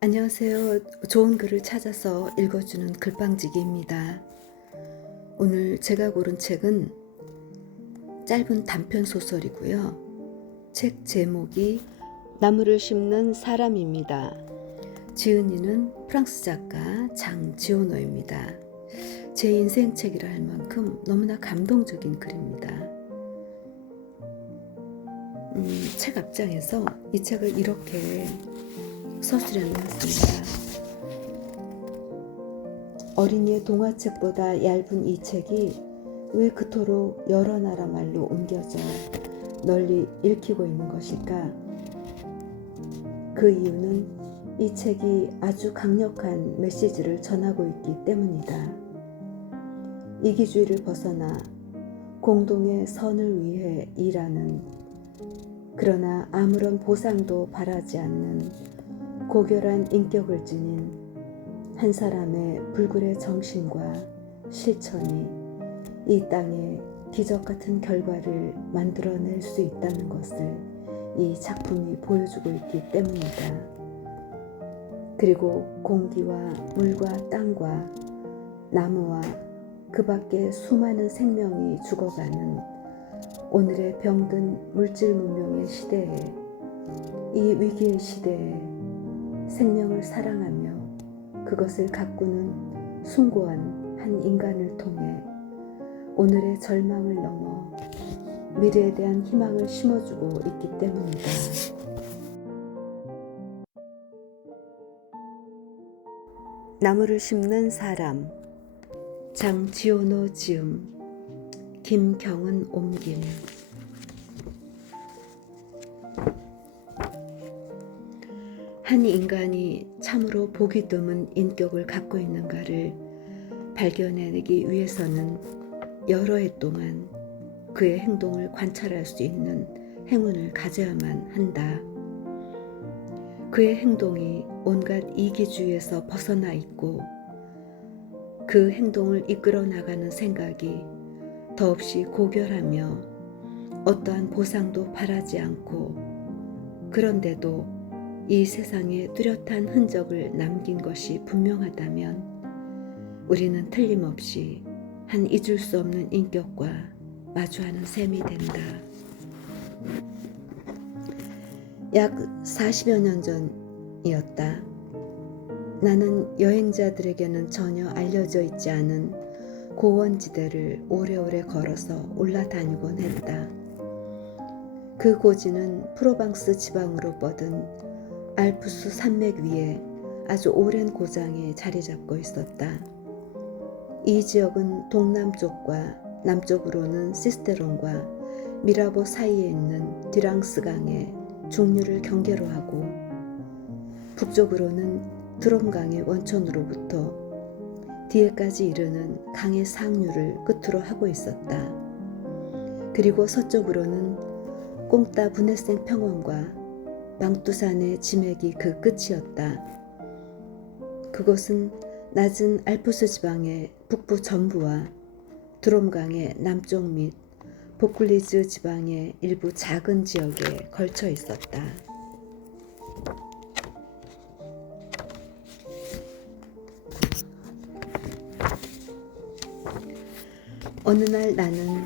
안녕하세요. 좋은 글을 찾아서 읽어주는 글방지기입니다. 오늘 제가 고른 책은 짧은 단편 소설이고요. 책 제목이 나무를 심는 사람입니다. 지은이는 프랑스 작가 장지오노입니다. 제 인생 책이라 할 만큼 너무나 감동적인 글입니다. 책 앞장에서 이 책을 이렇게 서술해 놓았습니다. 어린이의 동화책보다 얇은 이 책이 왜 그토록 여러 나라 말로 옮겨져 널리 읽히고 있는 것일까? 그 이유는 이 책이 아주 강력한 메시지를 전하고 있기 때문이다. 이기주의를 벗어나 공동의 선을 위해 일하는, 그러나 아무런 보상도 바라지 않는 고결한 인격을 지닌 한 사람의 불굴의 정신과 실천이 이 땅에 기적 같은 결과를 만들어낼 수 있다는 것을 이 작품이 보여주고 있기 때문이다. 그리고 공기와 물과 땅과 나무와 그 밖에 수많은 생명이 죽어가는 오늘의 병든 물질 문명의 시대에, 이 위기의 시대에 생명을 사랑하며 그것을 가꾸는 숭고한 한 인간을 통해 오늘의 절망을 넘어 미래에 대한 희망을 심어주고 있기 때문이다. 나무를 심는 사람, 장지오노 지음, 김경은 옮김. 한 인간이 참으로 보기 드문 인격을 갖고 있는가를 발견해내기 위해서는 여러 해 동안 그의 행동을 관찰할 수 있는 행운을 가져야만 한다. 그의 행동이 온갖 이기주의에서 벗어나 있고 그 행동을 이끌어 나가는 생각이 더없이 고결하며 어떠한 보상도 바라지 않고, 그런데도 이 세상에 뚜렷한 흔적을 남긴 것이 분명하다면 우리는 틀림없이 한 잊을 수 없는 인격과 마주하는 셈이 된다. 약 40여 년 전이었다. 나는 여행자들에게는 전혀 알려져 있지 않은 고원지대를 오래오래 걸어서 올라다니곤 했다. 그 고지는 프로방스 지방으로 뻗은 알프스 산맥 위에 아주 오랜 고장에 자리 잡고 있었다. 이 지역은 동남쪽과 남쪽으로는 시스테론과 미라보 사이에 있는 디랑스 강의 중류를 경계로 하고, 북쪽으로는 드롬강의 원천으로부터 뒤에까지 이르는 강의 상류를 끝으로 하고 있었다. 그리고 서쪽으로는 꽁따 부네생 평원과 망투산의 지맥이 그 끝이었다. 그곳은 낮은 알프스 지방의 북부 전부와 드롬강의 남쪽 및 보클리즈 지방의 일부 작은 지역에 걸쳐 있었다. 어느 날 나는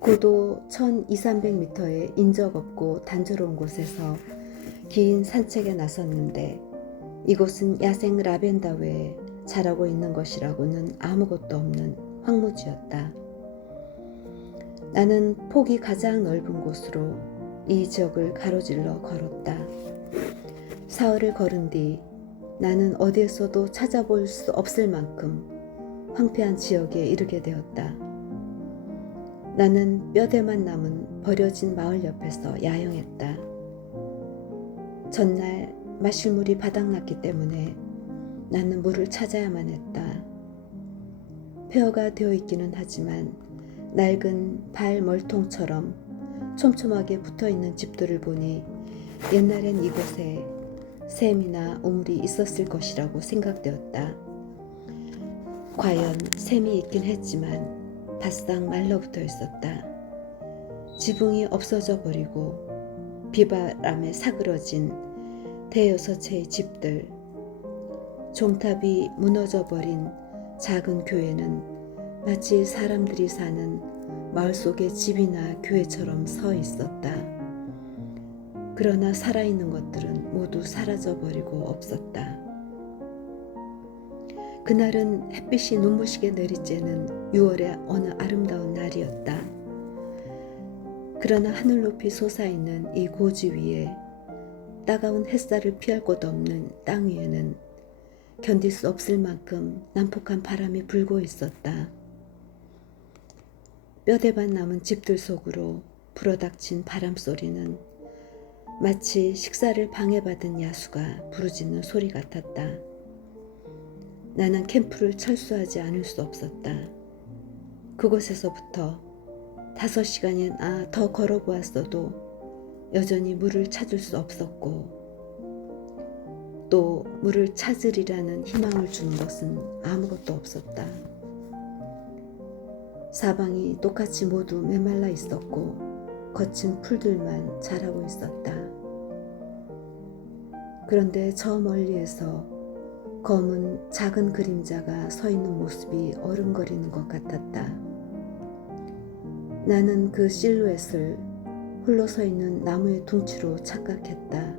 고도 1200~300m의 인적 없고 단조로운 곳에서 긴 산책에 나섰는데, 이곳은 야생 라벤더 외에 자라고 있는 것이라고는 아무것도 없는 황무지였다. 나는 폭이 가장 넓은 곳으로 이 지역을 가로질러 걸었다. 사흘을 걸은 뒤 나는 어디에서도 찾아볼 수 없을 만큼 황폐한 지역에 이르게 되었다. 나는 뼈대만 남은 버려진 마을 옆에서 야영했다. 전날 마실 물이 바닥났기 때문에 나는 물을 찾아야만 했다. 폐허가 되어 있기는 하지만 낡은 발 멀통처럼 촘촘하게 붙어있는 집들을 보니 옛날엔 이곳에 샘이나 우물이 있었을 것이라고 생각되었다. 과연 샘이 있긴 했지만 바싹 말라붙어 있었다. 지붕이 없어져 버리고 비바람에 사그러진 대여섯 채의 집들, 종탑이 무너져버린 작은 교회는 마치 사람들이 사는 마을 속의 집이나 교회처럼 서 있었다. 그러나 살아있는 것들은 모두 사라져버리고 없었다. 그날은 햇빛이 눈부시게 내리쬐는 6월의 어느 아름다운 날이었다. 그러나 하늘 높이 솟아있는 이 고지 위에 따가운 햇살을 피할 곳 없는 땅 위에는 견딜 수 없을 만큼 난폭한 바람이 불고 있었다. 뼈대만 남은 집들 속으로 불어닥친 바람 소리는 마치 식사를 방해받은 야수가 부르짖는 소리 같았다. 나는 캠프를 철수하지 않을 수 없었다. 그곳에서부터 5시간이나 더 걸어보았어도 여전히 물을 찾을 수 없었고 또 물을 찾으리라는 희망을 주는 것은 아무것도 없었다. 사방이 똑같이 모두 메말라 있었고 거친 풀들만 자라고 있었다. 그런데 저 멀리에서 검은 작은 그림자가 서 있는 모습이 어른거리는 것 같았다. 나는 그 실루엣을 홀로 서 있는 나무의 둥치로 착각했다.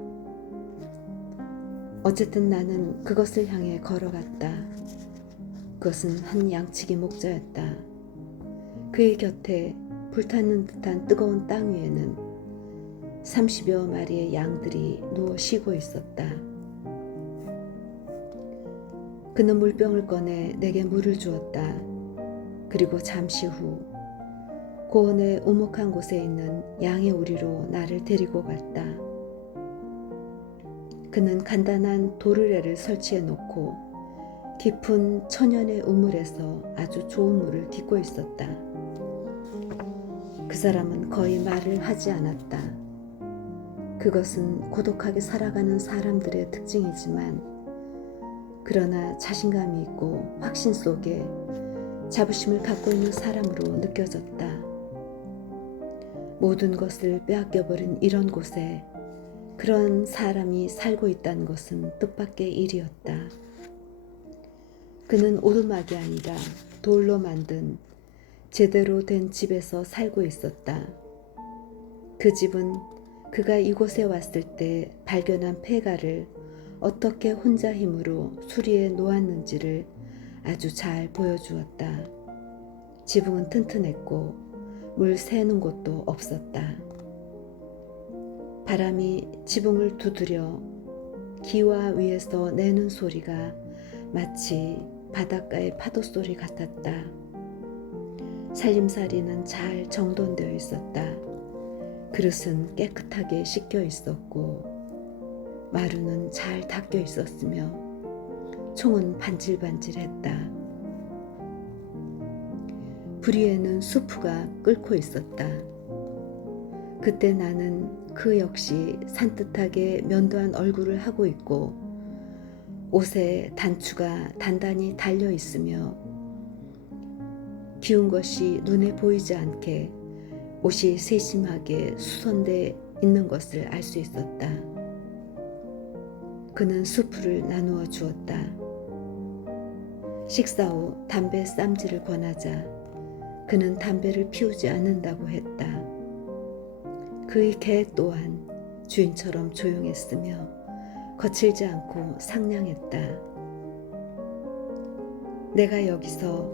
어쨌든 나는 그것을 향해 걸어갔다. 그것은 한 양치기 목자였다. 그의 곁에 불타는 듯한 뜨거운 땅 위에는 30여 마리의 양들이 누워 쉬고 있었다. 그는 물병을 꺼내 내게 물을 주었다. 그리고 잠시 후 고원의 오목한 곳에 있는 양의 우리로 나를 데리고 갔다. 그는 간단한 도르래를 설치해 놓고 깊은 천연의 우물에서 아주 좋은 물을 깃고 있었다. 그 사람은 거의 말을 하지 않았다. 그것은 고독하게 살아가는 사람들의 특징이지만 그러나 자신감이 있고 확신 속에 자부심을 갖고 있는 사람으로 느껴졌다. 모든 것을 빼앗겨버린 이런 곳에 그런 사람이 살고 있다는 것은 뜻밖의 일이었다. 그는 오두막이 아니라 돌로 만든 제대로 된 집에서 살고 있었다. 그 집은 그가 이곳에 왔을 때 발견한 폐가를 어떻게 혼자 힘으로 수리해 놓았는지를 아주 잘 보여주었다. 지붕은 튼튼했고 물 새는 곳도 없었다. 바람이 지붕을 두드려 기와 위에서 내는 소리가 마치 바닷가의 파도 소리 같았다. 살림살이는 잘 정돈되어 있었다. 그릇은 깨끗하게 씻겨 있었고 마루는 잘 닦여 있었으며 총은 반질반질했다. 불 위에는 수프가 끓고 있었다. 그때 나는 그 역시 산뜻하게 면도한 얼굴을 하고 있고 옷에 단추가 단단히 달려 있으며 기운 것이 눈에 보이지 않게 옷이 세심하게 수선돼 있는 것을 알 수 있었다. 그는 수프를 나누어 주었다. 식사 후 담배 쌈지를 권하자 그는 담배를 피우지 않는다고 했다. 그의 개 또한 주인처럼 조용했으며 거칠지 않고 상냥했다. 내가 여기서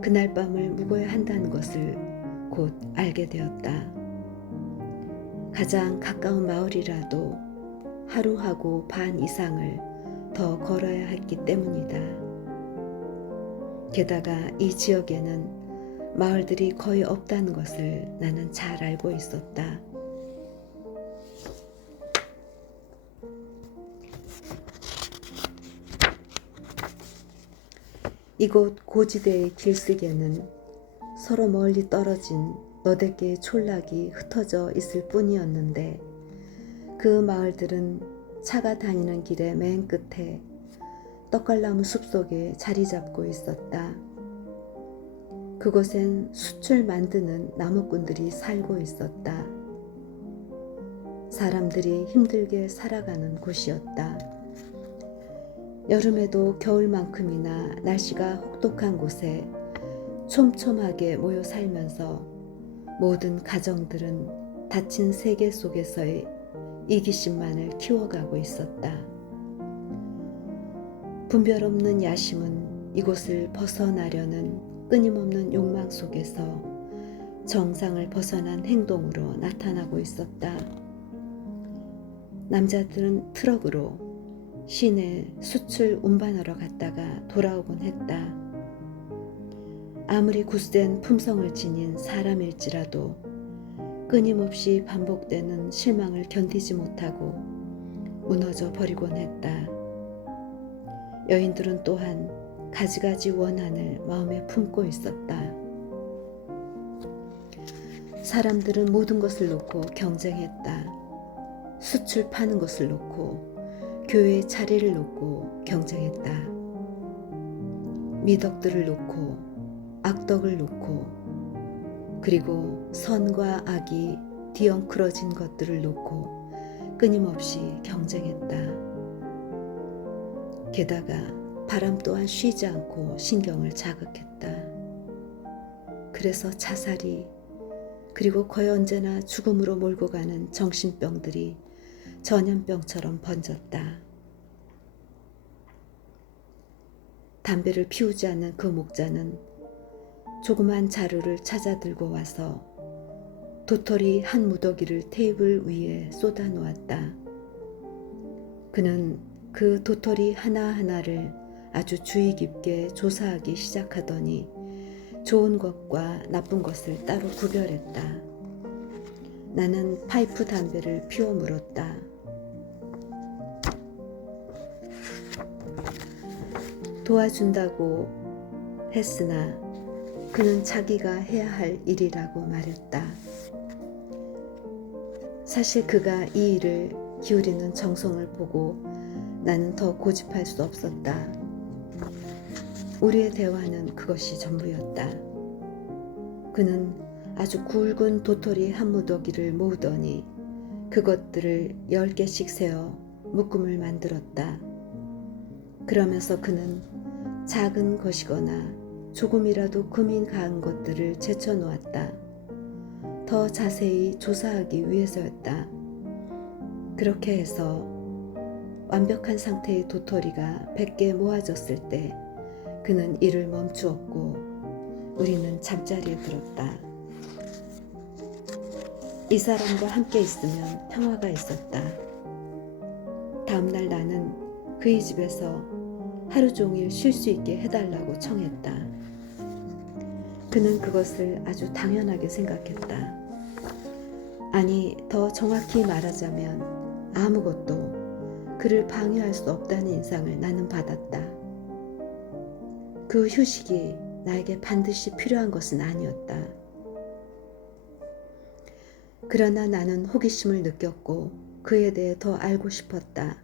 그날 밤을 묵어야 한다는 것을 곧 알게 되었다. 가장 가까운 마을이라도 하루하고 반 이상을 더 걸어야 했기 때문이다. 게다가 이 지역에는 마을들이 거의 없다는 것을 나는 잘 알고 있었다. 이곳 고지대의 길쓰기에는 서로 멀리 떨어진 너댓 개의 촌락이 흩어져 있을 뿐이었는데 그 마을들은 차가 다니는 길의 맨 끝에 떡갈나무 숲속에 자리 잡고 있었다. 그곳엔 숯을 만드는 나무꾼들이 살고 있었다. 사람들이 힘들게 살아가는 곳이었다. 여름에도 겨울만큼이나 날씨가 혹독한 곳에 촘촘하게 모여 살면서 모든 가정들은 닫힌 세계 속에서의 이기심만을 키워가고 있었다. 분별 없는 야심은 이곳을 벗어나려는 끊임없는 욕망 속에서 정상을 벗어난 행동으로 나타나고 있었다. 남자들은 트럭으로 시내 수출 운반하러 갔다가 돌아오곤 했다. 아무리 굳센 품성을 지닌 사람일지라도 끊임없이 반복되는 실망을 견디지 못하고 무너져 버리곤 했다. 여인들은 또한 가지가지 원한을 마음에 품고 있었다. 사람들은 모든 것을 놓고 경쟁했다. 숯을 파는 것을 놓고 교회의 자리를 놓고 경쟁했다. 미덕들을 놓고 악덕을 놓고 그리고 선과 악이 뒤엉클어진 것들을 놓고 끊임없이 경쟁했다. 게다가 바람 또한 쉬지 않고 신경을 자극했다. 그래서 자살이 그리고 거의 언제나 죽음으로 몰고 가는 정신병들이 전염병처럼 번졌다. 담배를 피우지 않는 그 목자는 조그만 자루를 찾아 들고 와서 도토리 한 무더기를 테이블 위에 쏟아 놓았다. 그는 그 도토리 하나하나를 아주 주의 깊게 조사하기 시작하더니 좋은 것과 나쁜 것을 따로 구별했다. 나는 파이프 담배를 피워 물었다. 도와준다고 했으나 그는 자기가 해야 할 일이라고 말했다. 사실 그가 이 일을 기울이는 정성을 보고 나는 더 고집할 수 없었다. 우리의 대화는 그것이 전부였다. 그는 아주 굵은 도토리 한 무더기를 모으더니 그것들을 10개씩 세어 묶음을 만들었다. 그러면서 그는 작은 것이거나 조금이라도 금이 가한 것들을 제쳐놓았다. 더 자세히 조사하기 위해서였다. 그렇게 해서 완벽한 상태의 도토리가 100개 모아졌을 때 그는 일을 멈추었고 우리는 잠자리에 들었다. 이 사람과 함께 있으면 평화가 있었다. 다음날 나는 그의 집에서 하루 종일 쉴 수 있게 해달라고 청했다. 그는 그것을 아주 당연하게 생각했다. 아니, 더 정확히 말하자면 아무것도 그를 방해할 수 없다는 인상을 나는 받았다. 그 휴식이 나에게 반드시 필요한 것은 아니었다. 그러나 나는 호기심을 느꼈고 그에 대해 더 알고 싶었다.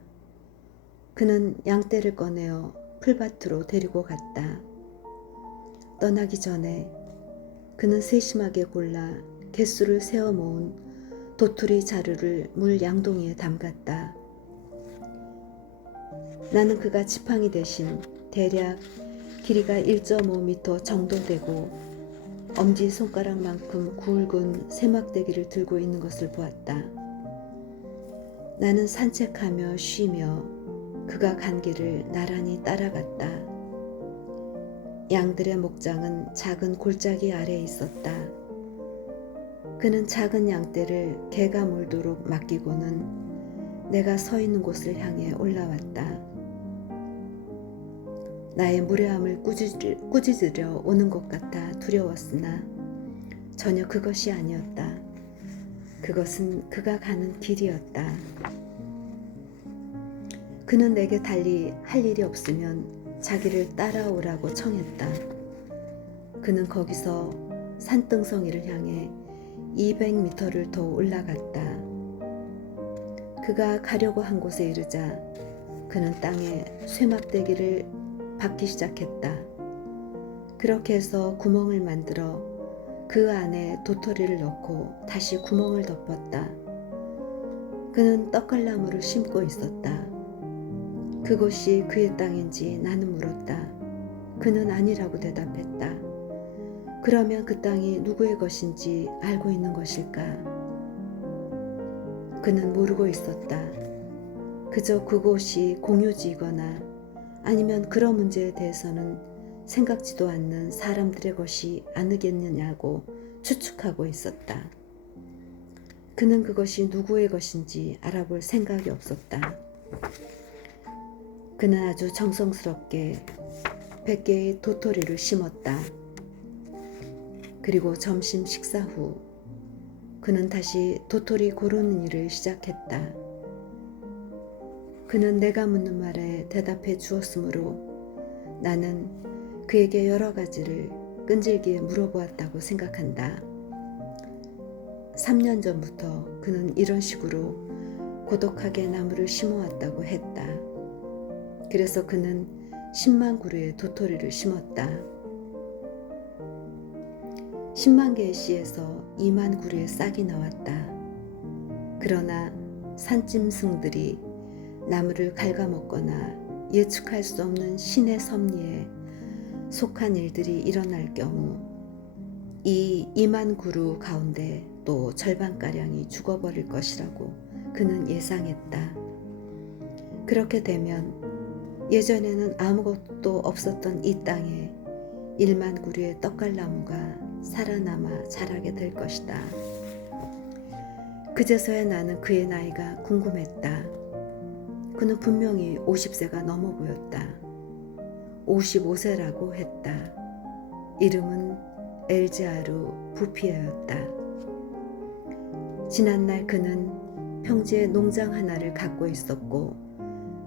그는 양떼를 꺼내어 풀밭으로 데리고 갔다. 떠나기 전에 그는 세심하게 골라 개수를 세어 모은 도토리 자루를 물 양동이에 담갔다. 나는 그가 지팡이 대신 대략 길이가 1.5m 정도 되고 엄지손가락만큼 굵은 세막대기를 들고 있는 것을 보았다. 나는 산책하며 쉬며 그가 간 길을 나란히 따라갔다. 양들의 목장은 작은 골짜기 아래에 있었다. 그는 작은 양떼를 개가 물도록 맡기고는 내가 서 있는 곳을 향해 올라왔다. 나의 무례함을 꾸짖으려 오는 것 같아 두려웠으나 전혀 그것이 아니었다. 그것은 그가 가는 길이었다. 그는 내게 달리 할 일이 없으면 자기를 따라오라고 청했다. 그는 거기서 산등성이를 향해 200m를 더 올라갔다. 그가 가려고 한 곳에 이르자 그는 땅에 쇠막대기를 박기 시작했다. 그렇게 해서 구멍을 만들어 그 안에 도토리를 넣고 다시 구멍을 덮었다. 그는 떡갈나무를 심고 있었다. 그곳이 그의 땅인지 나는 물었다. 그는 아니라고 대답했다. 그러면 그 땅이 누구의 것인지 알고 있는 것일까? 그는 모르고 있었다. 그저 그곳이 공유지이거나 아니면 그런 문제에 대해서는 생각지도 않는 사람들의 것이 아니겠느냐고 추측하고 있었다. 그는 그것이 누구의 것인지 알아볼 생각이 없었다. 그는 아주 정성스럽게 100개의 도토리를 심었다. 그리고 점심 식사 후 그는 다시 도토리 고르는 일을 시작했다. 그는 내가 묻는 말에 대답해 주었으므로 나는 그에게 여러 가지를 끈질기게 물어보았다고 생각한다. 3년 전부터 그는 이런 식으로 고독하게 나무를 심어왔다고 했다. 그래서 그는 10만 그루의 도토리를 심었다. 10만 개의 씨에서 2만 그루의 싹이 나왔다. 그러나 산짐승들이 나무를 갉아먹거나 예측할 수 없는 신의 섭리에 속한 일들이 일어날 경우 이 2만 그루 가운데 또 절반가량이 죽어버릴 것이라고 그는 예상했다. 그렇게 되면 예전에는 아무것도 없었던 이 땅에 1만 그루의 떡갈나무가 살아남아 자라게 될 것이다. 그제서야 나는 그의 나이가 궁금했다. 그는 분명히 50세가 넘어 보였다. 55세라고 했다. 이름은 엘지아루 부피아였다. 지난날 그는 평지에 농장 하나를 갖고 있었고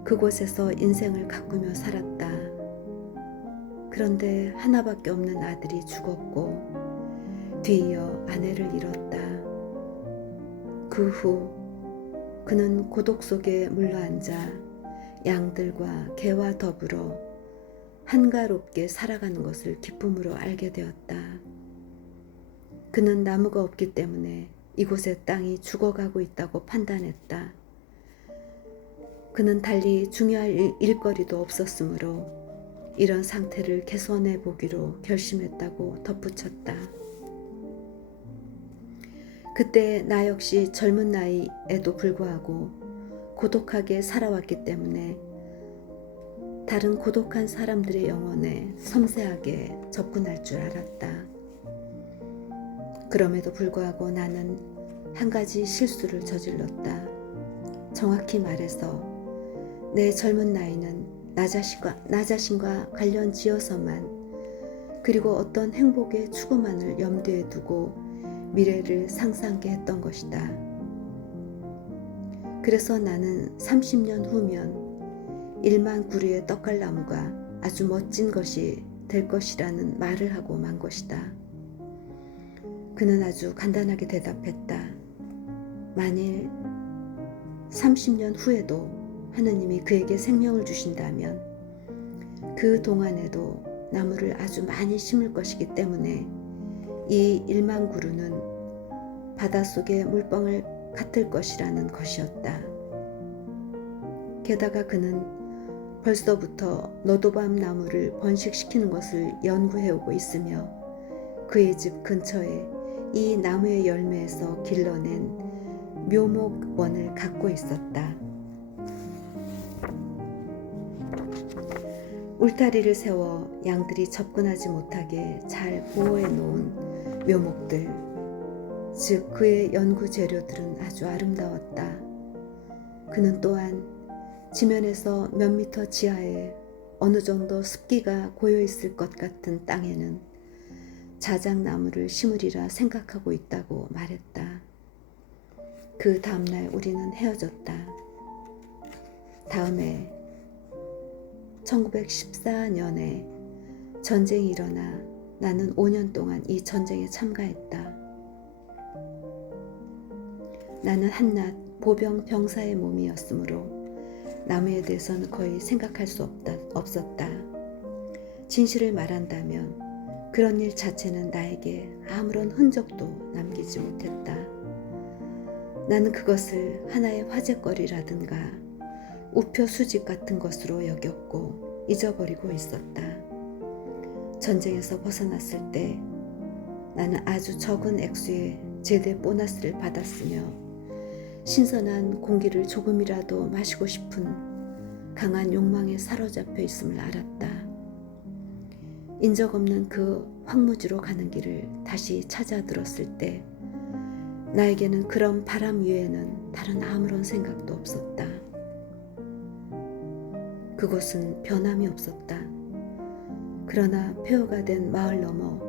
그곳에서 인생을 가꾸며 살았다. 그런데 하나밖에 없는 아들이 죽었고 뒤이어 아내를 잃었다. 그 후 그는 고독 속에 물러앉아 양들과 개와 더불어 한가롭게 살아가는 것을 기쁨으로 알게 되었다. 그는 나무가 없기 때문에 이곳의 땅이 죽어가고 있다고 판단했다. 그는 달리 중요할 일거리도 없었으므로 이런 상태를 개선해 보기로 결심했다고 덧붙였다. 그때 나 역시 젊은 나이에도 불구하고 고독하게 살아왔기 때문에 다른 고독한 사람들의 영혼에 섬세하게 접근할 줄 알았다. 그럼에도 불구하고 나는 한 가지 실수를 저질렀다. 정확히 말해서 내 젊은 나이는 나 자신과 관련 지어서만 그리고 어떤 행복의 추구만을 염두에 두고 미래를 상상케 했던 것이다. 그래서 나는 30년 후면 1만 그루의 떡갈나무가 아주 멋진 것이 될 것이라는 말을 하고 만 것이다. 그는 아주 간단하게 대답했다. 만일 30년 후에도 하느님이 그에게 생명을 주신다면 그 동안에도 나무를 아주 많이 심을 것이기 때문에 이 1만 그루는 바닷속의 물방울 같을 것이라는 것이었다. 게다가 그는 벌써부터 너도밤 나무를 번식시키는 것을 연구해오고 있으며 그의 집 근처에 이 나무의 열매에서 길러낸 묘목원을 갖고 있었다. 울타리를 세워 양들이 접근하지 못하게 잘 보호해 놓은 묘목들, 즉 그의 연구 재료들은 아주 아름다웠다. 그는 또한 지면에서 몇 미터 지하에 어느 정도 습기가 고여 있을 것 같은 땅에는 자작나무를 심으리라 생각하고 있다고 말했다. 그 다음날 우리는 헤어졌다. 다음해 1914년에 전쟁이 일어나 나는 5년 동안 이 전쟁에 참가했다. 나는 한낱 보병 병사의 몸이었으므로 나무에 대해서는 거의 생각할 수 없었다. 진실을 말한다면 그런 일 자체는 나에게 아무런 흔적도 남기지 못했다. 나는 그것을 하나의 화제거리라든가 우표 수집 같은 것으로 여겼고 잊어버리고 있었다. 전쟁에서 벗어났을 때 나는 아주 적은 액수의 제대 보너스를 받았으며 신선한 공기를 조금이라도 마시고 싶은 강한 욕망에 사로잡혀 있음을 알았다. 인적 없는 그 황무지로 가는 길을 다시 찾아 들었을 때 나에게는 그런 바람 위에는 다른 아무런 생각도 없었다. 그곳은 변함이 없었다. 그러나 폐허가 된 마을 너머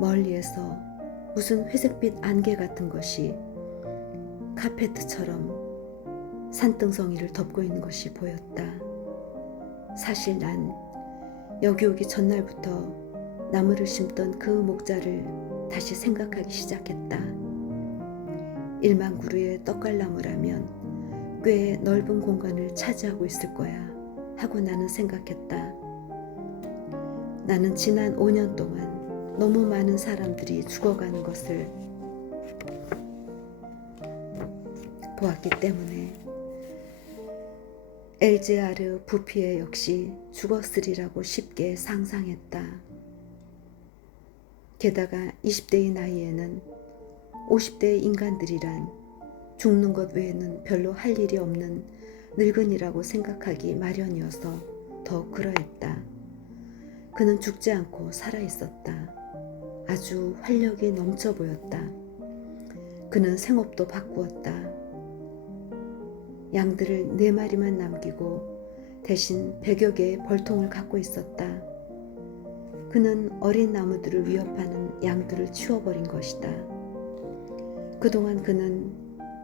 멀리에서 무슨 회색빛 안개 같은 것이 카페트처럼 산등성이를 덮고 있는 것이 보였다. 사실 난 여기 오기 전날부터 나무를 심던 그 목자를 다시 생각하기 시작했다. 1만 그루의 떡갈나무라면 꽤 넓은 공간을 차지하고 있을 거야 하고 나는 생각했다. 나는 지난 5년 동안 너무 많은 사람들이 죽어가는 것을 보았기 때문에 엘제아르 부피에 역시 죽었으리라고 쉽게 상상했다. 게다가 20대의 나이에는 50대의 인간들이란 죽는 것 외에는 별로 할 일이 없는 늙은이라고 생각하기 마련이어서 더 그러했다. 그는 죽지 않고 살아있었다. 아주 활력이 넘쳐 보였다. 그는 생업도 바꾸었다. 양들을 4마리만 남기고 대신 100여 개의 벌통을 갖고 있었다. 그는 어린 나무들을 위협하는 양들을 치워버린 것이다. 그동안 그는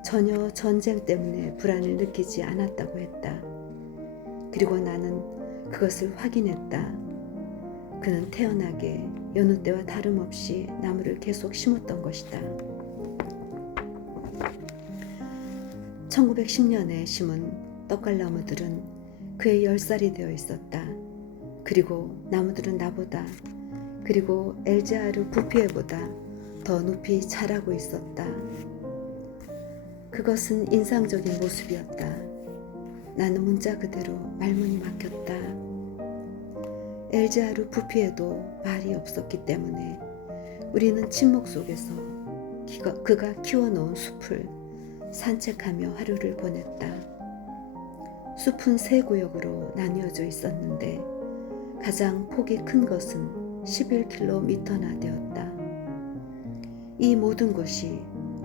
전혀 전쟁 때문에 불안을 느끼지 않았다고 했다. 그리고 나는 그것을 확인했다. 그는 태연하게 여느 때와 다름없이 나무를 계속 심었던 것이다. 1910년에 심은 떡갈나무들은 그의 10살이 되어 있었다. 그리고 나무들은 나보다 그리고 엘제아르 부피에보다 더 높이 자라고 있었다. 그것은 인상적인 모습이었다. 나는 문자 그대로 말문이 막혔다. 엘제아르 부피에도 말이 없었기 때문에 우리는 침묵 속에서 그가 키워놓은 숲을 산책하며 하루를 보냈다. 숲은 3구역으로 나뉘어져 있었는데 가장 폭이 큰 것은 11km나 되었다. 이 모든 것이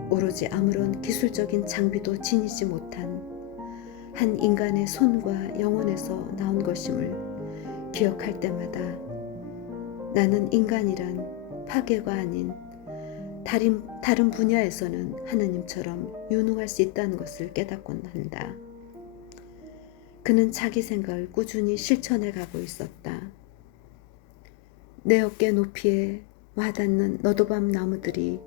오로지 아무런 기술적인 장비도 지니지 못한 한 인간의 손과 영혼에서 나온 것임을 기억할 때마다 나는 인간이란 파괴가 아닌 다른 분야에서는 하느님처럼 유능할 수 있다는 것을 깨닫곤 한다. 그는 자기 생각을 꾸준히 실천해 가고 있었다. 내 어깨 높이에 와닿는 너도밤 나무들이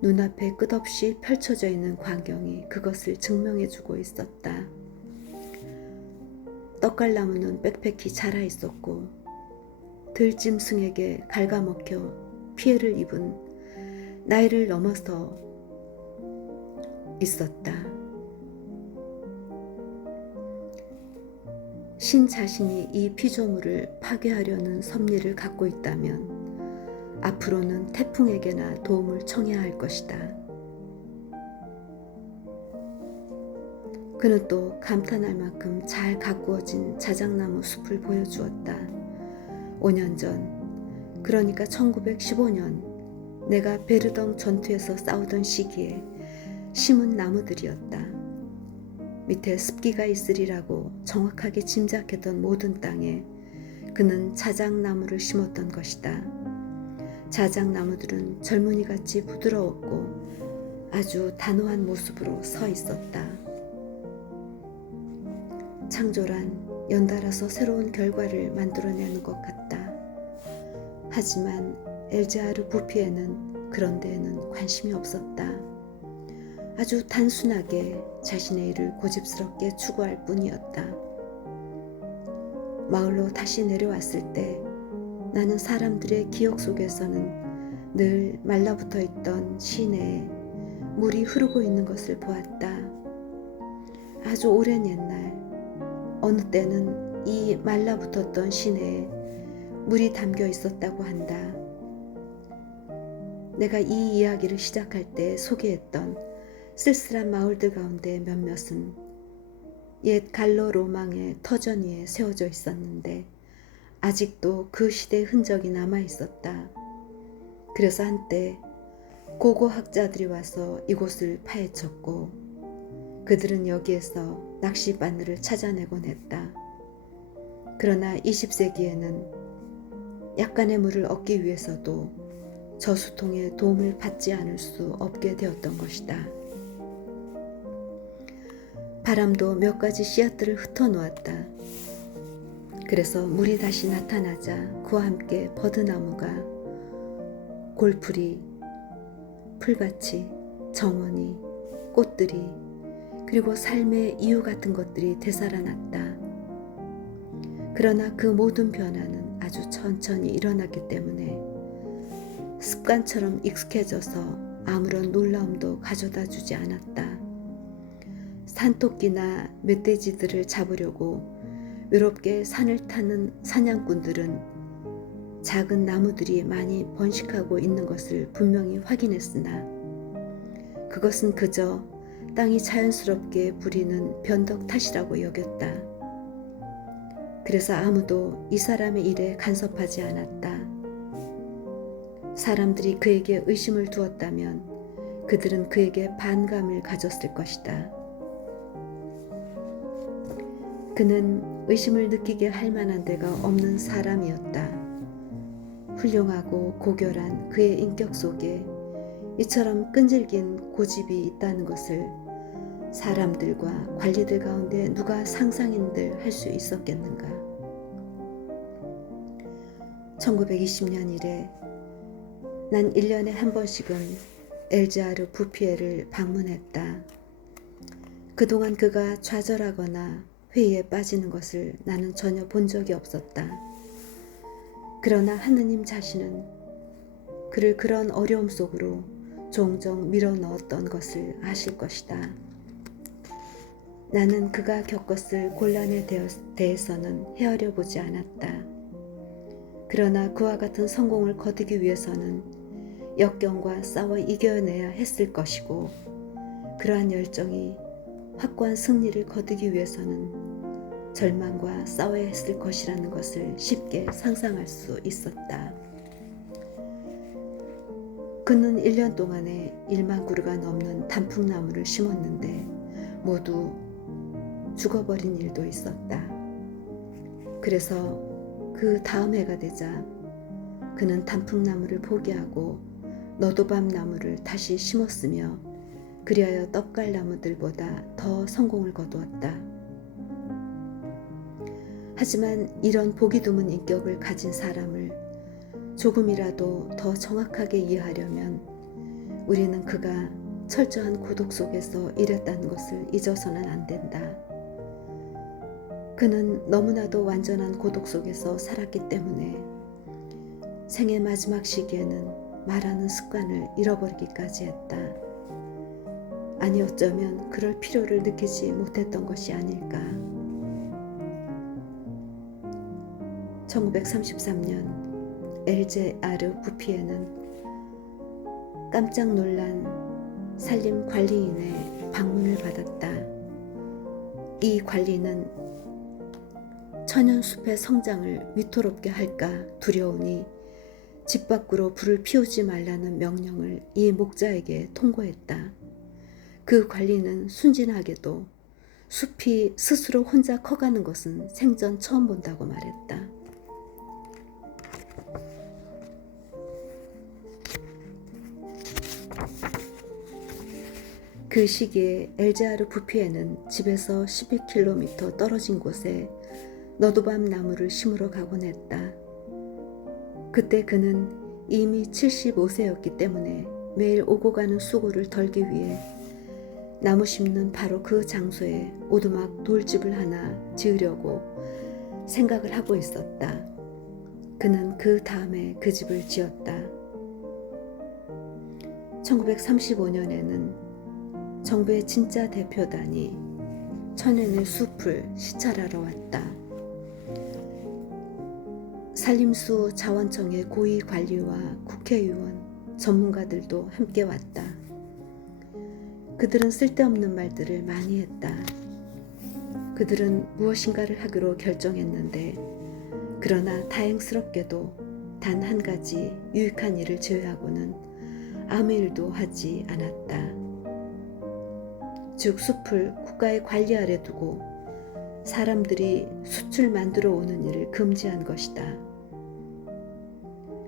눈앞에 끝없이 펼쳐져 있는 광경이 그것을 증명해 주고 있었다. 떡갈나무는 빽빽히 자라 있었고 들짐승에게 갉아먹혀 피해를 입은 나이를 넘어서 있었다. 신 자신이 이 피조물을 파괴하려는 섭리를 갖고 있다면 앞으로는 태풍에게나 도움을 청해야 할 것이다. 그는 또 감탄할 만큼 잘 가꾸어진 자작나무 숲을 보여주었다. 5년 전, 그러니까 1915년 내가 베르덩 전투에서 싸우던 시기에 심은 나무들이었다. 밑에 습기가 있으리라고 정확하게 짐작했던 모든 땅에 그는 자작나무를 심었던 것이다. 자작나무들은 젊은이같이 부드러웠고 아주 단호한 모습으로 서 있었다. 창조란 연달아서 새로운 결과를 만들어내는 것 같다. 하지만 엘제아르 부피에는 그런 데에는 관심이 없었다. 아주 단순하게 자신의 일을 고집스럽게 추구할 뿐이었다. 마을로 다시 내려왔을 때 나는 사람들의 기억 속에서는 늘 말라붙어 있던 시내에 물이 흐르고 있는 것을 보았다. 아주 오랜 옛날 어느 때는 이 말라붙었던 시내에 물이 담겨 있었다고 한다. 내가 이 이야기를 시작할 때 소개했던 쓸쓸한 마을들 가운데 몇몇은 옛 갈로 로망의 터전 위에 세워져 있었는데 아직도 그 시대의 흔적이 남아 있었다. 그래서 한때 고고학자들이 와서 이곳을 파헤쳤고 그들은 여기에서 낚시바늘을 찾아내곤 했다. 그러나 20세기에는 약간의 물을 얻기 위해서도 저수통의 도움을 받지 않을 수 없게 되었던 것이다. 바람도 몇 가지 씨앗들을 흩어놓았다. 그래서 물이 다시 나타나자 그와 함께 버드나무가 골풀이, 풀밭이, 정원이, 꽃들이 그리고 삶의 이유 같은 것들이 되살아났다. 그러나 그 모든 변화는 아주 천천히 일어났기 때문에 습관처럼 익숙해져서 아무런 놀라움도 가져다 주지 않았다. 산토끼나 멧돼지들을 잡으려고 외롭게 산을 타는 사냥꾼들은 작은 나무들이 많이 번식하고 있는 것을 분명히 확인했으나 그것은 그저 땅이 자연스럽게 부리는 변덕 탓이라고 여겼다. 그래서 아무도 이 사람의 일에 간섭하지 않았다. 사람들이 그에게 의심을 두었다면 그들은 그에게 반감을 가졌을 것이다. 그는 의심을 느끼게 할 만한 데가 없는 사람이었다. 훌륭하고 고결한 그의 인격 속에 이처럼 끈질긴 고집이 있다는 것을 사람들과 관리들 가운데 누가 상상인들 할 수 있었겠는가. 1920년 이래 난 1년에 한 번씩은 엘자르 부피에를 방문했다. 그동안 그가 좌절하거나 회의에 빠지는 것을 나는 전혀 본 적이 없었다. 그러나 하느님 자신은 그를 그런 어려움 속으로 종종 밀어넣었던 것을 아실 것이다. 나는 그가 겪었을 곤란에 대해서는 헤아려 보지 않았다. 그러나 그와 같은 성공을 거두기 위해서는 역경과 싸워 이겨내야 했을 것이고 그러한 열정이 확고한 승리를 거두기 위해서는 절망과 싸워야 했을 것이라는 것을 쉽게 상상할 수 있었다. 그는 1년 동안에 1만 그루가 넘는 단풍나무를 심었는데 모두 죽어버린 일도 있었다. 그래서 그 다음 해가 되자 그는 단풍나무를 포기하고 너도밤나무를 다시 심었으며 그리하여 떡갈나무들보다 더 성공을 거두었다. 하지만 이런 보기 드문 인격을 가진 사람을 조금이라도 더 정확하게 이해하려면 우리는 그가 철저한 고독 속에서 일했다는 것을 잊어서는 안 된다. 그는 너무나도 완전한 고독 속에서 살았기 때문에 생의 마지막 시기에는 말하는 습관을 잃어버리기까지 했다. 아니 어쩌면 그럴 필요를 느끼지 못했던 것이 아닐까. 1933년 엘제아르 부피에는 깜짝 놀란 산림 관리인의 방문을 받았다. 이 관리는 천연숲의 성장을 위태롭게 할까 두려우니 집 밖으로 불을 피우지 말라는 명령을 이 목자에게 통고했다. 그 관리는 순진하게도 숲이 스스로 혼자 커가는 것은 생전 처음 본다고 말했다. 그 시기에 엘자르 부피에는 집에서 12km 떨어진 곳에 너도밤 나무를 심으러 가곤 했다. 그때 그는 이미 75세였기 때문에 매일 오고 가는 수고를 덜기 위해 나무 심는 바로 그 장소에 오두막 돌집을 하나 지으려고 생각을 하고 있었다. 그는 그 다음에 그 집을 지었다. 1935년에는 정부의 진짜 대표단이 천연의 숲을 시찰하러 왔다. 산림수 자원청의 고위 관리와 국회의원, 전문가들도 함께 왔다. 그들은 쓸데없는 말들을 많이 했다. 그들은 무엇인가를 하기로 결정했는데, 그러나 다행스럽게도 단 한 가지 유익한 일을 제외하고는 아무 일도 하지 않았다. 즉 숲을 국가의 관리 아래 두고 사람들이 숯을 만들어 오는 일을 금지한 것이다.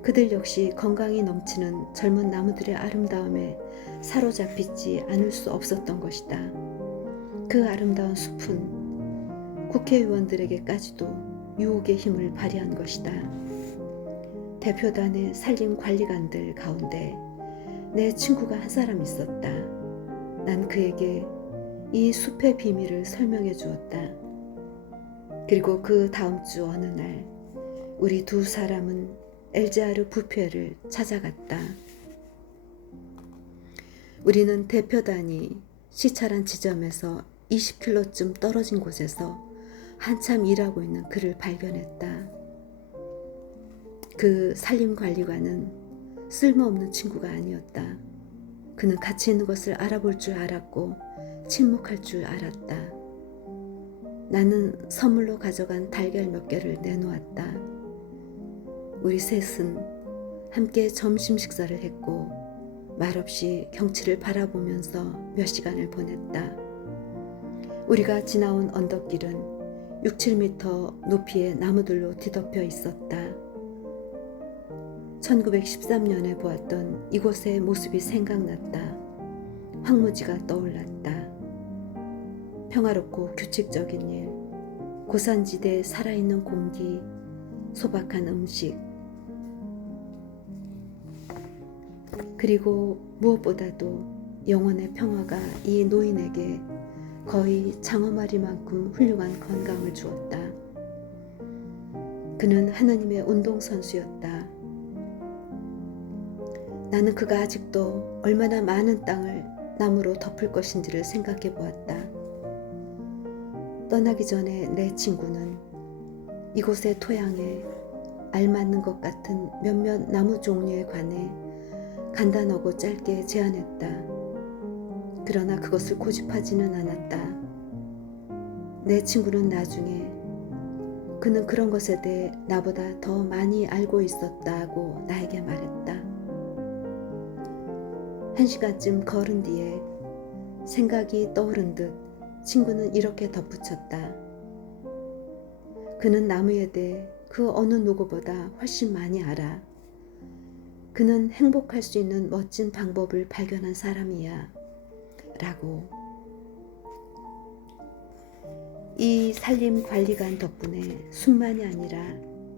그들 역시 건강이 넘치는 젊은 나무들의 아름다움에 사로잡히지 않을 수 없었던 것이다. 그 아름다운 숲은 국회의원들에게까지도 유혹의 힘을 발휘한 것이다. 대표단의 산림관리관들 가운데 내 친구가 한 사람 있었다. 난 그에게 이 숲의 비밀을 설명해 주었다. 그리고 그 다음 주 어느 날 우리 두 사람은 엘자르 부페를 찾아갔다. 우리는 대표단이 시찰한 지점에서 20km쯤 떨어진 곳에서 한참 일하고 있는 그를 발견했다. 그 산림관리관은 쓸모없는 친구가 아니었다. 그는 가치 있는 것을 알아볼 줄 알았고 침묵할 줄 알았다. 나는 선물로 가져간 달걀 몇 개를 내놓았다. 우리 셋은 함께 점심 식사를 했고 말없이 경치를 바라보면서 몇 시간을 보냈다. 우리가 지나온 언덕길은 6, 7m 높이의 나무들로 뒤덮여 있었다. 1913년에 보았던 이곳의 모습이 생각났다. 황무지가 떠올랐다. 평화롭고 규칙적인 일, 고산지대의 살아있는 공기, 소박한 음식, 그리고 무엇보다도 영혼의 평화가 이 노인에게 거의 장어마리만큼 훌륭한 건강을 주었다. 그는 하느님의 운동선수였다. 나는 그가 아직도 얼마나 많은 땅을 나무로 덮을 것인지를 생각해 보았다. 떠나기 전에 내 친구는 이곳의 토양에 알맞는 것 같은 몇몇 나무 종류에 관해 간단하고 짧게 제안했다. 그러나 그것을 고집하지는 않았다. 내 친구는 나중에 그는 그런 것에 대해 나보다 더 많이 알고 있었다고 나에게 말했다. 1시간쯤 걸은 뒤에 생각이 떠오른 듯 친구는 이렇게 덧붙였다. 그는 나무에 대해 그 어느 누구보다 훨씬 많이 알아. 그는 행복할 수 있는 멋진 방법을 발견한 사람이야. 라고. 이 산림관리관 덕분에 숲만이 아니라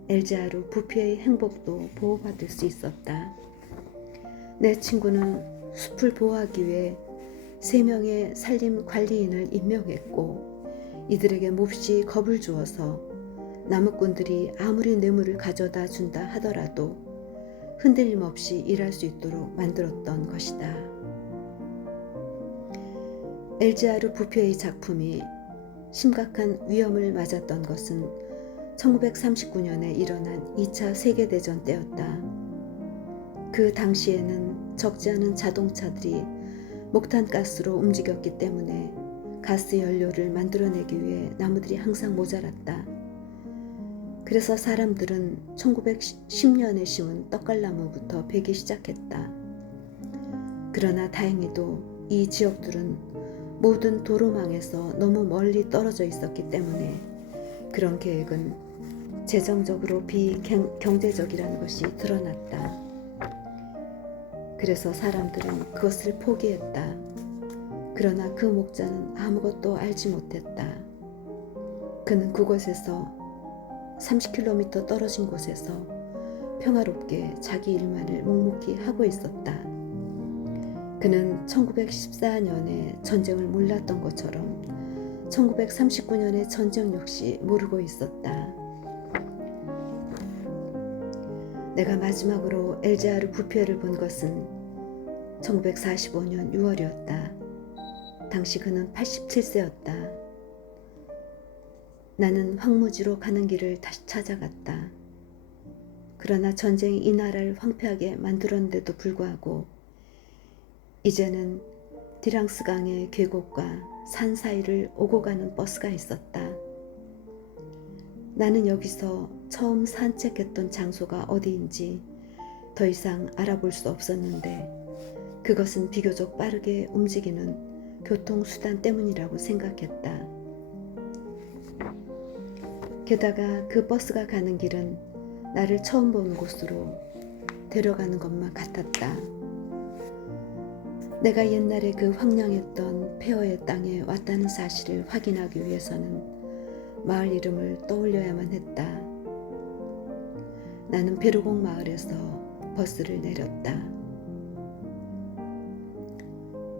엘자르 부피의 행복도 보호받을 수 있었다. 내 친구는 숲을 보호하기 위해 3명의 산림관리인을 임명했고 이들에게 몹시 겁을 주어서 나무꾼들이 아무리 뇌물을 가져다 준다 하더라도 흔들림 없이 일할 수 있도록 만들었던 것이다. 엘자르 부페의 작품이 심각한 위험을 맞았던 것은 1939년에 일어난 2차 세계대전 때였다. 그 당시에는 적지 않은 자동차들이 목탄가스로 움직였기 때문에 가스 연료를 만들어내기 위해 나무들이 항상 모자랐다. 그래서 사람들은 1910년에 심은 떡갈나무부터 베기 시작했다. 그러나 다행히도 이 지역들은 모든 도로망에서 너무 멀리 떨어져 있었기 때문에 그런 계획은 재정적으로 비경제적이라는 것이 드러났다. 그래서 사람들은 그것을 포기했다. 그러나 그 목자는 아무것도 알지 못했다. 그는 그곳에서 30km 떨어진 곳에서 평화롭게 자기 일만을 묵묵히 하고 있었다. 그는 1914년에 전쟁을 몰랐던 것처럼 1939년의 전쟁 역시 모르고 있었다. 내가 마지막으로 엘자르 부페를 본 것은 1945년 6월이었다. 당시 그는 87세였다. 나는 황무지로 가는 길을 다시 찾아갔다. 그러나 전쟁이 이 나라를 황폐하게 만들었는데도 불구하고 이제는 디랑스강의 계곡과 산 사이를 오고 가는 버스가 있었다. 나는 여기서 처음 산책했던 장소가 어디인지 더 이상 알아볼 수 없었는데 그것은 비교적 빠르게 움직이는 교통수단 때문이라고 생각했다. 게다가 그 버스가 가는 길은 나를 처음 보는 곳으로 데려가는 것만 같았다. 내가 옛날에 그 황량했던 폐허의 땅에 왔다는 사실을 확인하기 위해서는 마을 이름을 떠올려야만 했다. 나는 베르공 마을에서 버스를 내렸다.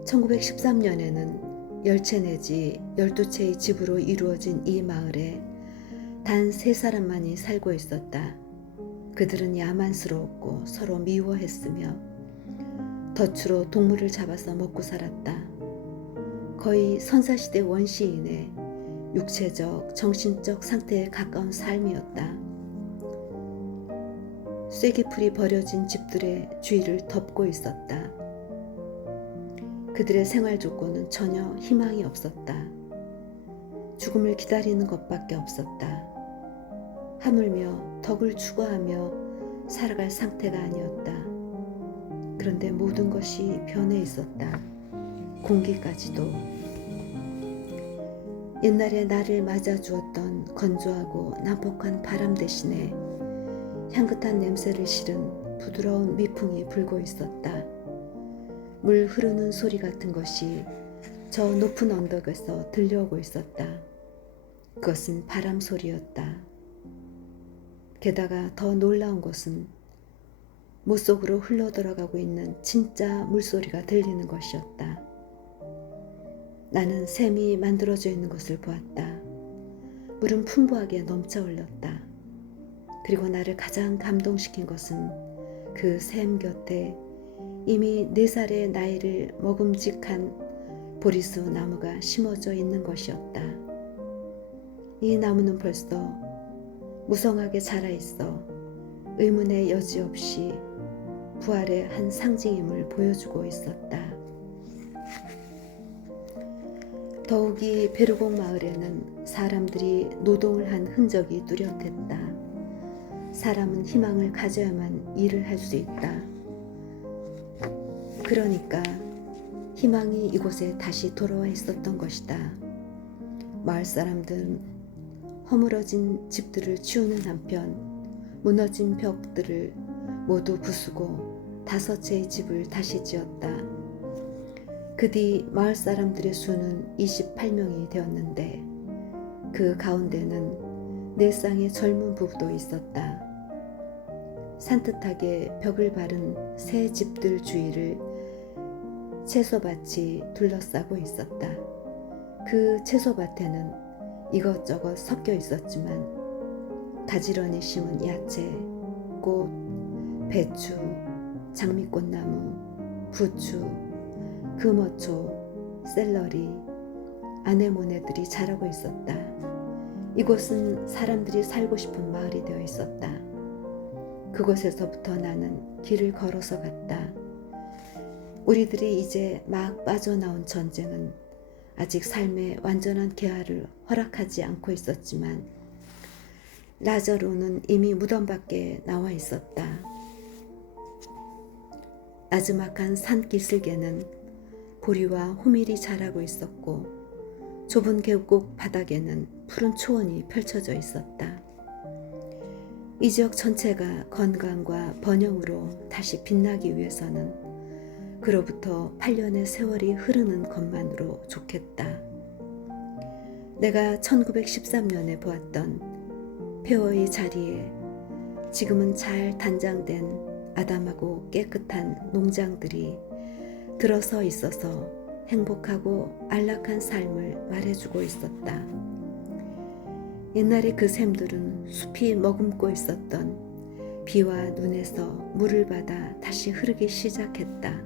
1913년에는 10채 내지 12채의 집으로 이루어진 이 마을에 단 3사람만이 살고 있었다. 그들은 야만스러웠고 서로 미워했으며 덫으로 동물을 잡아서 먹고 살았다. 거의 선사시대 원시인의 육체적, 정신적 상태에 가까운 삶이었다. 쐐기풀이 버려진 집들의 주위를 덮고 있었다. 그들의 생활 조건은 전혀 희망이 없었다. 죽음을 기다리는 것밖에 없었다. 하물며 덕을 추구하며 살아갈 상태가 아니었다. 그런데 모든 것이 변해 있었다. 공기까지도. 옛날에 나를 맞아주었던 건조하고 난폭한 바람 대신에 향긋한 냄새를 실은 부드러운 미풍이 불고 있었다. 물 흐르는 소리 같은 것이 저 높은 언덕에서 들려오고 있었다. 그것은 바람 소리였다. 게다가 더 놀라운 것은 물속으로 흘러들어가고 있는 진짜 물소리가 들리는 것이었다. 나는 샘이 만들어져 있는 것을 보았다. 물은 풍부하게 넘쳐 흘렀다. 그리고 나를 가장 감동시킨 것은 그 샘 곁에 이미 4살의 나이를 먹음직한 보리수 나무가 심어져 있는 것이었다. 이 나무는 벌써 무성하게 자라있어 의문의 여지 없이 부활의 한 상징임을 보여주고 있었다. 더욱이 베르공 마을에는 사람들이 노동을 한 흔적이 뚜렷했다. 사람은 희망을 가져야만 일을 할 수 있다. 그러니까 희망이 이곳에 다시 돌아와 있었던 것이다. 마을 사람들은 허물어진 집들을 치우는 한편 무너진 벽들을 모두 부수고 5채의 집을 다시 지었다. 그 뒤 마을 사람들의 수는 28명이 되었는데 그 가운데는 4쌍의 젊은 부부도 있었다. 산뜻하게 벽을 바른 새 집들 주위를 채소밭이 둘러싸고 있었다. 그 채소밭에는 이것저것 섞여 있었지만 가지런히 심은 야채, 꽃, 배추, 장미꽃나무, 부추, 금어초, 샐러리, 아네모네들이 자라고 있었다. 이곳은 사람들이 살고 싶은 마을이 되어 있었다. 그곳에서부터 나는 길을 걸어서 갔다. 우리들이 이제 막 빠져나온 전쟁은 아직 삶의 완전한 개화를 허락하지 않고 있었지만 라자로는 이미 무덤 밖에 나와 있었다. 나지막한 산 기슭에는 보리와 호밀이 자라고 있었고 좁은 계곡 바닥에는 푸른 초원이 펼쳐져 있었다. 이 지역 전체가 건강과 번영으로 다시 빛나기 위해서는 그로부터 8년의 세월이 흐르는 것만으로 좋겠다. 내가 1913년에 보았던 폐허의 자리에 지금은 잘 단장된 아담하고 깨끗한 농장들이 들어서 있어서 행복하고 안락한 삶을 말해주고 있었다. 옛날에 그 샘들은 숲이 머금고 있었던 비와 눈에서 물을 받아 다시 흐르기 시작했다.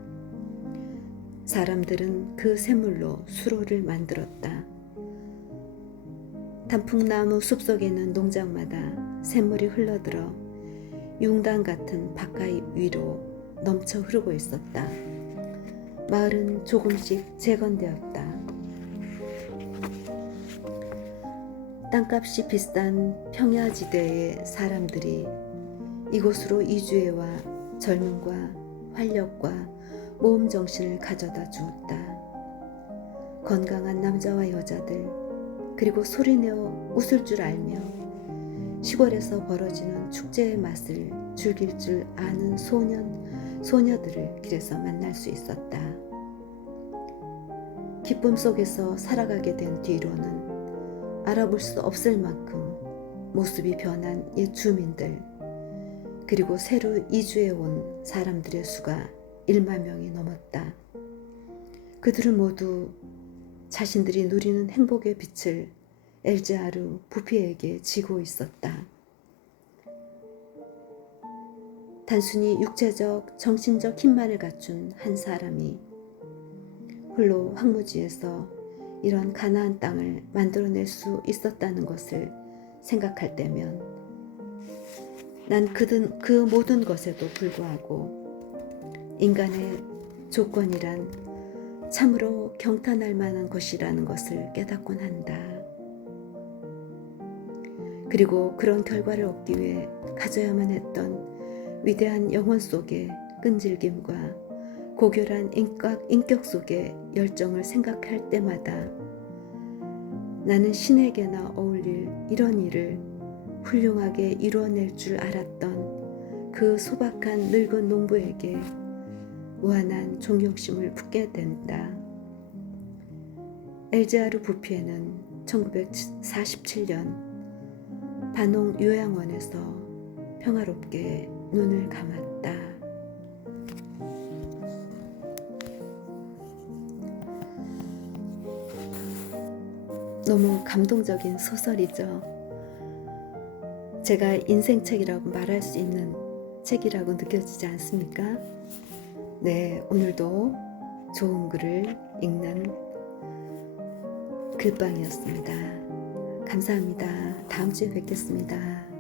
사람들은 그 샘물로 수로를 만들었다. 단풍나무 숲속에는 농장마다 샘물이 흘러들어 융단 같은 바카이 위로 넘쳐 흐르고 있었다. 마을은 조금씩 재건되었다. 땅값이 비싼 평야지대의 사람들이 이곳으로 이주해와 젊음과 활력과 모험 정신을 가져다 주었다. 건강한 남자와 여자들, 그리고 소리내어 웃을 줄 알며 시골에서 벌어지는 축제의 맛을 즐길 줄 아는 소녀들을 길에서 만날 수 있었다. 기쁨 속에서 살아가게 된 뒤로는 알아볼 수 없을 만큼 모습이 변한 옛 주민들, 그리고 새로 이주해 온 사람들의 수가 1만 명이 넘었다. 그들은 모두 자신들이 누리는 행복의 빛을 엘즈아르 부피에게 지고 있었다. 단순히 육체적, 정신적 힘만을 갖춘 한 사람이 홀로 황무지에서 이런 가나안 땅을 만들어낼 수 있었다는 것을 생각할 때면 난 그 모든 것에도 불구하고 인간의 조건이란 참으로 경탄할 만한 것이라는 것을 깨닫곤 한다. 그리고 그런 결과를 얻기 위해 가져야만 했던 위대한 영혼 속의 끈질김과 고결한 인격 속의 열정을 생각할 때마다 나는 신에게나 어울릴 이런 일을 훌륭하게 이루어낼 줄 알았던 그 소박한 늙은 농부에게 무한한 존경심을 품게 된다. 엘즈아르 부피에는 1947년 반농 요양원에서 평화롭게 눈을 감았다. 너무 감동적인 소설이죠. 제가 인생책이라고 말할 수 있는 책이라고 느껴지지 않습니까? 네, 오늘도 좋은 글을 읽는 글방이었습니다. 감사합니다. 다음 주에 뵙겠습니다.